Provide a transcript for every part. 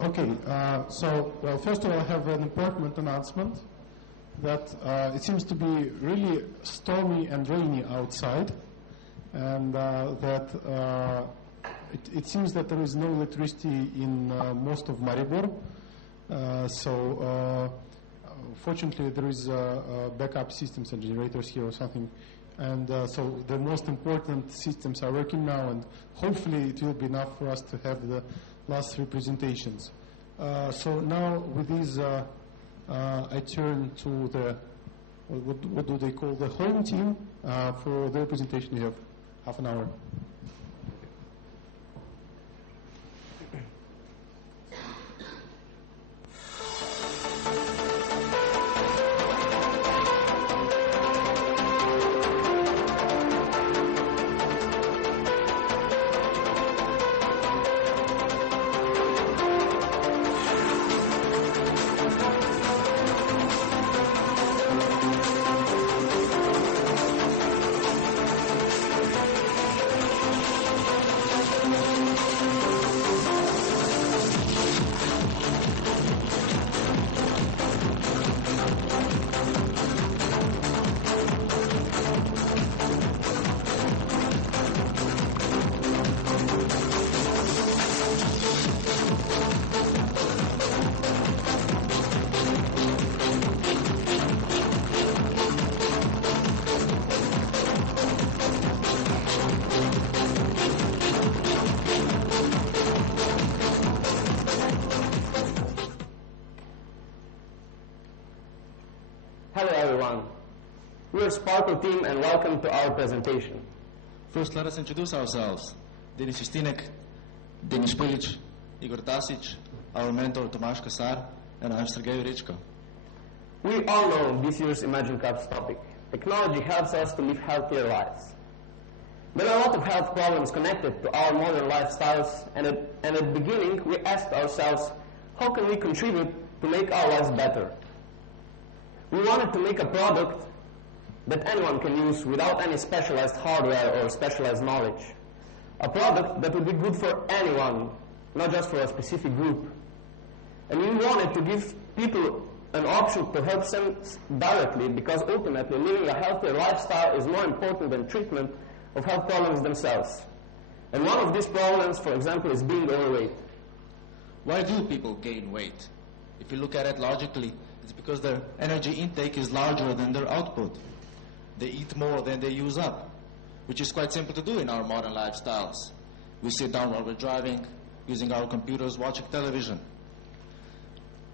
Okay, well, first of all, I have an important announcement that it seems to be really stormy and rainy outside, and that it seems that there is no electricity in most of Maribor. Fortunately, there is backup systems and generators here or something, and so the most important systems are working now, and hopefully it will be enough for us to have the last three presentations. So now with these, I turn to the, what do they call, the home team for their presentation. You have half an hour. Sparco team, and welcome to our presentation. First, let us introduce ourselves. Denis Justinek, Denis Špelic, Igor Tasič, our mentor Tomasz Kasar, and I'm Sergej Jurečko. We all know this year's Imagine Cup's topic. Technology helps us to live healthier lives. There are a lot of health problems connected to our modern lifestyles, and at the beginning we asked ourselves, how can we contribute to make our lives better? We wanted to make a product that anyone can use without any specialized hardware or specialized knowledge. A product that would be good for anyone, not just for a specific group. And we wanted to give people an option to help them directly, because ultimately living a healthier lifestyle is more important than treatment of health problems themselves. And one of these problems, for example, is being overweight. Why do people gain weight? If you look at it logically, it's because their energy intake is larger than their output. They eat more than they use up, which is quite simple to do in our modern lifestyles. We sit down while we're driving, using our computers, watching television.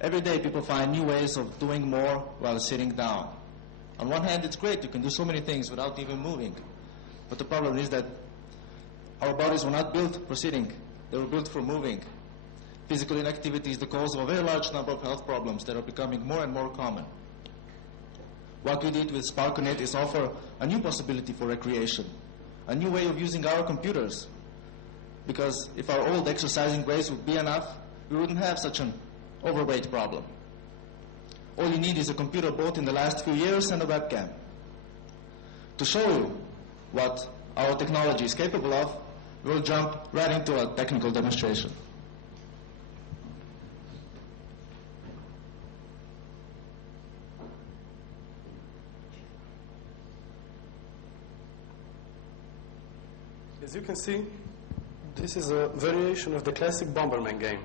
Every day people find new ways of doing more while sitting down. On one hand, it's great, you can do so many things without even moving. But the problem is that our bodies were not built for sitting, they were built for moving. Physical inactivity is the cause of a very large number of health problems that are becoming more and more common. What we did with Sparconet is offer a new possibility for recreation, a new way of using our computers. Because if our old exercising ways would be enough, we wouldn't have such an overweight problem. All you need is a computer bought in the last few years and a webcam. To show you what our technology is capable of, we'll jump right into a technical demonstration. As you can see, this is a variation of the classic Bomberman game.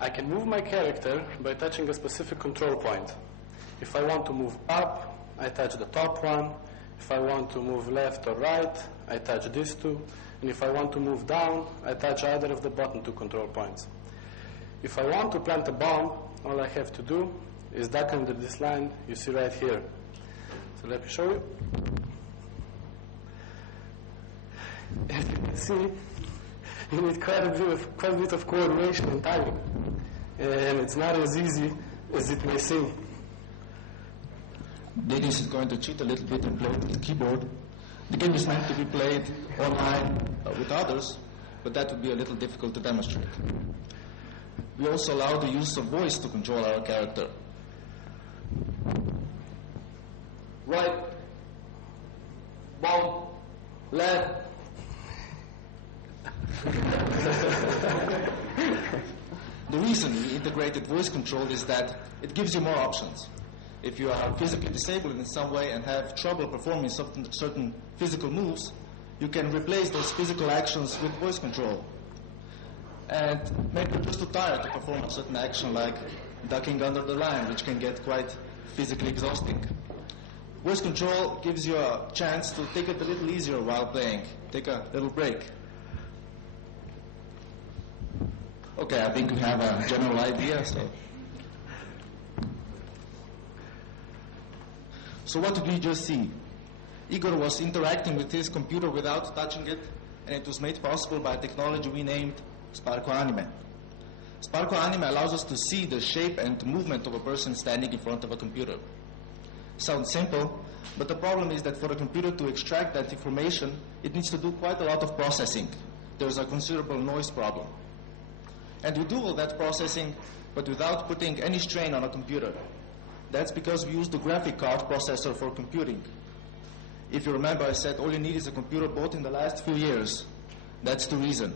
I can move my character by touching a specific control point. If I want to move up, I touch the top one. If I want to move left or right, I touch these two. And if I want to move down, I touch either of the bottom two control points. If I want to plant a bomb, all I have to do is duck under this line you see right here. So let me show you. As you can see, you need quite a bit of coordination and timing. And it's not as easy as it may seem. Denis is going to cheat a little bit and play with the keyboard. The game is meant to be played online with others, but that would be a little difficult to demonstrate. We also allow the use of voice to control our character. Right, bomb, left. The reason we integrated voice control is that it gives you more options. If you are physically disabled in some way and have trouble performing certain physical moves, you can replace those physical actions with voice control. And maybe you're just too tired to perform a certain action like ducking under the line, which can get quite physically exhausting. Voice control gives you a chance to take it a little easier while playing, take a little break. Okay, I think we have a general idea. So what did we just see? Igor was interacting with his computer without touching it, and it was made possible by a technology we named Sparconet. Sparconet allows us to see the shape and movement of a person standing in front of a computer. Sounds simple, but the problem is that for a computer to extract that information, it needs to do quite a lot of processing. There's a considerable noise problem. And we do all that processing, but without putting any strain on a computer. That's because we use the graphic card processor for computing. If you remember, I said all you need is a computer bought in the last few years. That's the reason.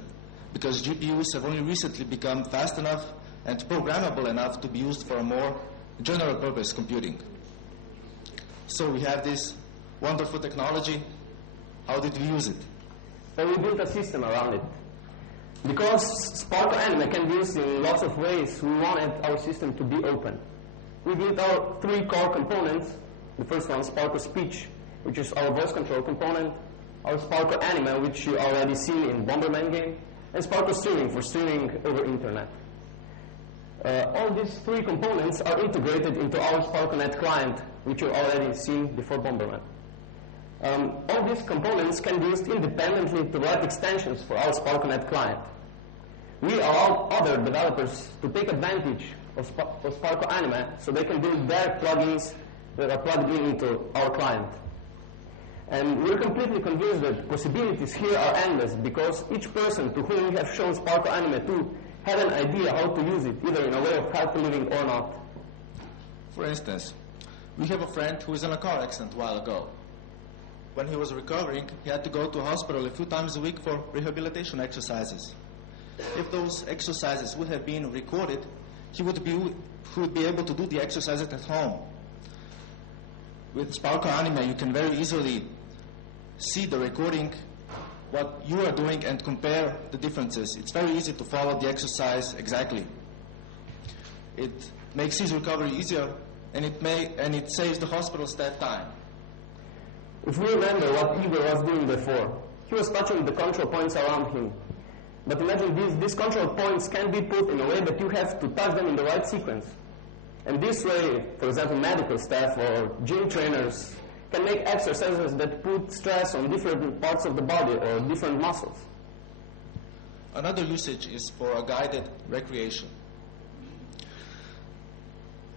Because GPUs have only recently become fast enough and programmable enough to be used for a more general purpose computing. So we have this wonderful technology. How did we use it? So we built a system around it. Because Sparconet can be used in lots of ways, we wanted our system to be open. We built our 3 core components. The first one, Sparco Speech, which is our voice control component, our Sparco Anima, which you already see in Bomberman game, and Sparco Streaming for streaming over internet. All these 3 components are integrated into our Sparconet client, which you already seen before Bomberman. All these components can be used independently to write extensions for our Sparconet client. We allow other developers to take advantage of Sparco Anima so they can build their plugins that are plugged into our client. And we're completely convinced that possibilities here are endless because each person to whom we have shown Sparco Anima to had an idea how to use it, either in a way of healthy living or not. For instance, we have a friend who was in a car accident a while ago. When he was recovering, he had to go to a hospital a few times a week for rehabilitation exercises. If those exercises would have been recorded, he would be able to do the exercises at home. With Sparco Anima, you can very easily see the recording, what you are doing, and compare the differences. It's very easy to follow the exercise exactly. It makes his recovery easier, and it saves the hospital staff time. If we remember what Igor was doing before, he was touching the control points around him. But imagine these control points can be put in a way that you have to touch them in the right sequence. And this way, for example, medical staff or gym trainers can make exercises that put stress on different parts of the body or different muscles. Another usage is for a guided recreation.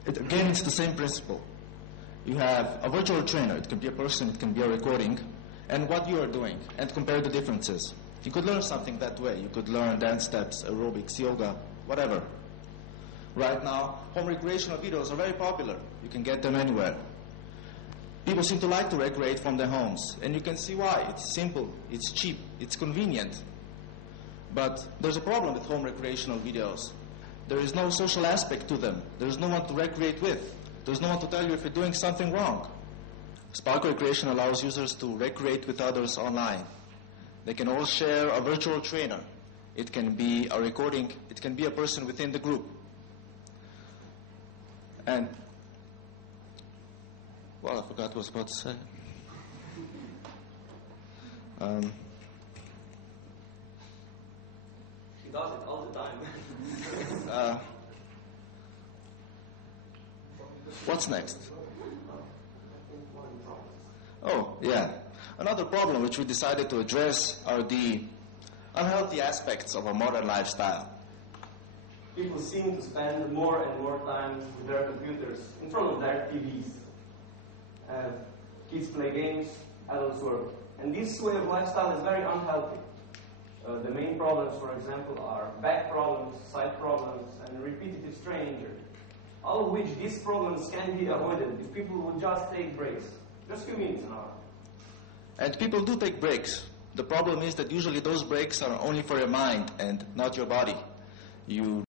Again, it's the same principle. You have a virtual trainer. It can be a person, it can be a recording, and what you are doing, and compare the differences. You could learn something that way. You could learn dance steps, aerobics, yoga, whatever. Right now, home recreational videos are very popular. You can get them anywhere. People seem to like to recreate from their homes, and you can see why. It's simple, it's cheap, it's convenient. But there's a problem with home recreational videos. There is no social aspect to them. There's no one to recreate with. There's no one to tell you if you're doing something wrong. Sparco Recreation allows users to recreate with others online. They can all share a virtual trainer. It can be a recording. It can be a person within the group. And, well, I forgot what I was about to say. He does it all the time. What's next? Oh, yeah. Another problem which we decided to address are the unhealthy aspects of a modern lifestyle. People seem to spend more and more time with their computers in front of their TVs. Kids play games, adults work. And this way of lifestyle is very unhealthy. The main problems, for example, are back problems, side problems, and repetitive strain injury. All of which these problems can be avoided if people would just take breaks. Just a few minutes an hour. And people do take breaks. The problem is that usually those breaks are only for your mind and not your body. You